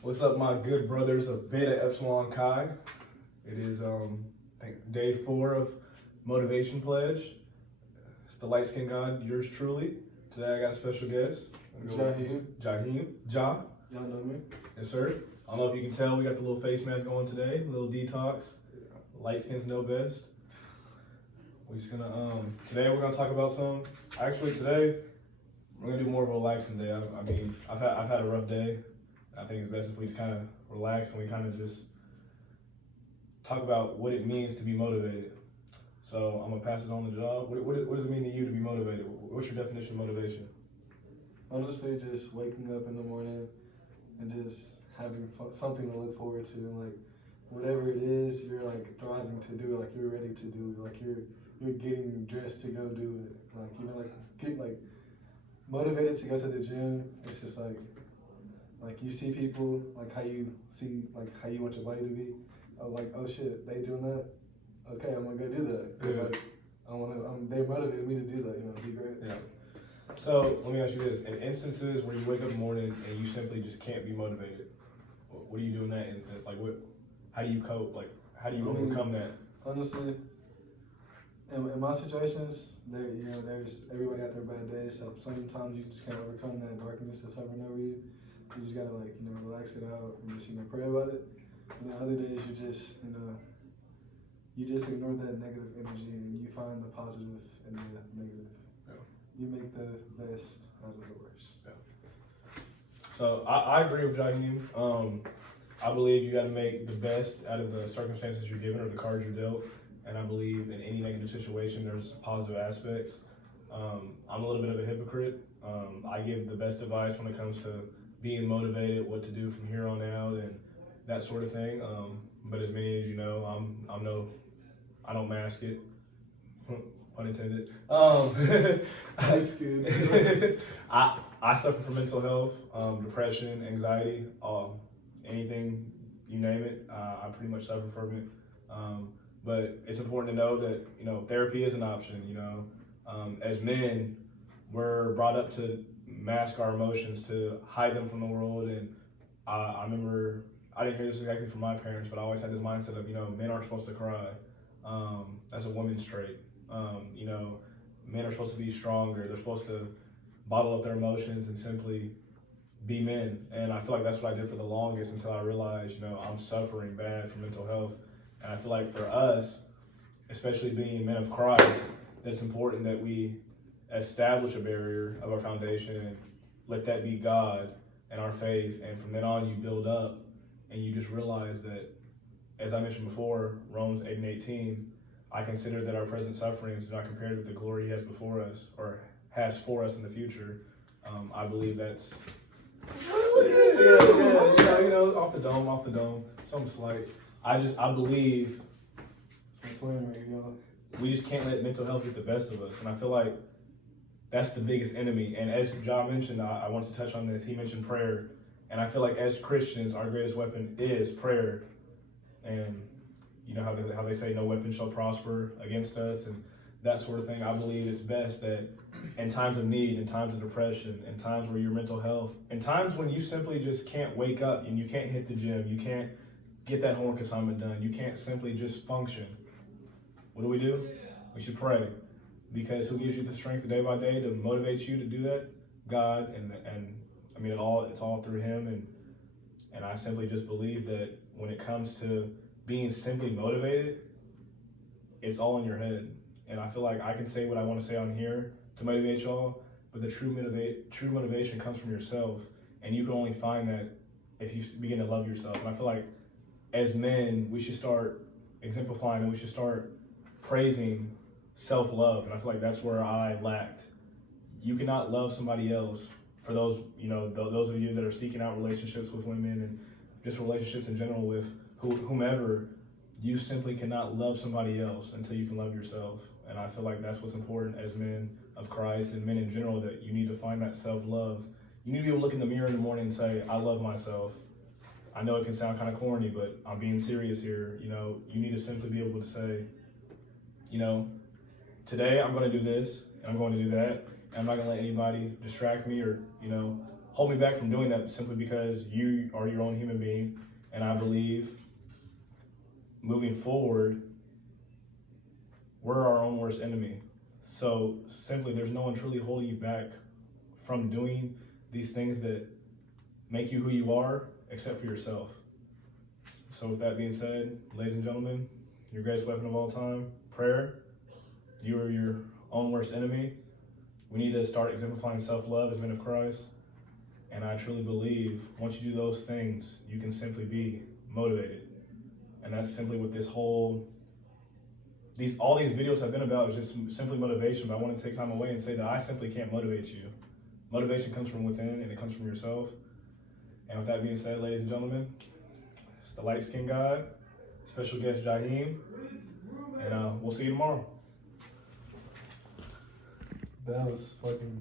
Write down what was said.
What's up, my good brothers of Beta Epsilon Chi? It is, I think, day 4 of Motivation Pledge. It's the light skinned God, yours truly. Today I got a special guest. Jaheem. Ja. Y'all know me? Yes, sir. I don't know if you can tell, we got the little face mask going today, a little detox. Light skins know best. We're just gonna, today we're gonna talk about today we're gonna do more of a relaxing day. I mean, I've had a rough day. I think it's best if we just kind of relax and we kind of just talk about what it means to be motivated. So I'm gonna pass it on to Job. What does it mean to you to be motivated? What's your definition of motivation? Honestly, just waking up in the morning and just having something to look forward to, and like whatever it is, you're like thriving to do, like you're ready to do, like you're getting dressed to go do it, like get motivated to go to the gym. It's just like you see people, like how you want your body to be. Oh shit, they doing that. Okay, I'm gonna go do that. Cause they motivated me to do that. It'd be great. Yeah. So let me ask you this: in instances where you wake up in the morning and you simply just can't be motivated, what do you do in that instance? Like, how do you cope? Like, how do you overcome that? Honestly, in my situations, there's everybody got their bad days. So sometimes you just can't overcome that darkness that's hovering over you. You just gotta relax it out and just pray about it. And then other days you just ignore that negative energy and you find the positive in the negative. Yeah. You make the best out of the worst. Yeah. So I agree with Jaheem. I believe you got to make the best out of the circumstances you're given or the cards you're dealt. And I believe in any negative situation, there's positive aspects. I'm a little bit of a hypocrite. I give the best advice when it comes to being motivated, what to do from here on out, and that sort of thing. But as many as you know, I don't mask it. Pun intended. That's good. I suffer from mental health, depression, anxiety, anything you name it. I pretty much suffer from it. But it's important to know that therapy is an option. As men, we're brought up to mask our emotions, to hide them from the world. And I remember, I didn't hear this exactly from my parents, but I always had this mindset of men aren't supposed to cry. That's a woman's trait. Men are supposed to be stronger. They're supposed to bottle up their emotions and simply be men. And I feel like that's what I did for the longest until I realized, I'm suffering bad from mental health. And I feel like for us, especially being men of Christ, that's important that we establish a barrier of our foundation and let that be God and our faith. And from then on, you build up and you just realize that, as I mentioned before, Romans 8:18, I consider that our present sufferings do not compare with the glory He has before us or has for us in the future. I believe that's off the dome, something slight. I believe we just can't let mental health get the best of us, and I feel like that's the biggest enemy. And as John mentioned, I want to touch on this. He mentioned prayer, and I feel like as Christians, our greatest weapon is prayer. And how they say no weapon shall prosper against us and that sort of thing. I believe it's best that in times of need, in times of depression, in times where your mental health, in times when you simply just can't wake up and you can't hit the gym, you can't get that homework assignment done, you can't simply just function. What do? We should pray, because who gives you the strength day by day to motivate you to do that? God. And I mean, it's all through Him. And I simply just believe that when it comes to being simply motivated, it's all in your head. And I feel like I can say what I want to say on here to motivate y'all, but the true motivation comes from yourself. And you can only find that if you begin to love yourself. And I feel like as men, we should start exemplifying and we should start praising self-love. And I feel like that's where I lacked. You cannot love somebody else. For those, those of you that are seeking out relationships with women and just relationships in general with whomever, you simply cannot love somebody else until you can love yourself. And I feel like that's what's important as men of Christ and men in general, that you need to find that self-love. You need to be able to look in the mirror in the morning and say, I love myself. I know it can sound kind of corny, but I'm being serious here. You need to simply be able to say, today I'm going to do this and I'm going to do that. And I'm not going to let anybody distract me or, hold me back from doing that simply because you are your own human being. And I believe moving forward, we're our own worst enemy. So simply, there's no one truly holding you back from doing these things that make you who you are, except for yourself. So with that being said, ladies and gentlemen, your greatest weapon of all time, prayer. You are your own worst enemy. We need to start exemplifying self-love as men of Christ. And I truly believe once you do those things, you can simply be motivated. And that's simply what all these videos have been about, is just simply motivation. But I want to take time away and say that I simply can't motivate you. Motivation comes from within, and it comes from yourself. And with that being said, ladies and gentlemen, it's the Light Skin God, special guest Jaheim, and we'll see you tomorrow. That was fucking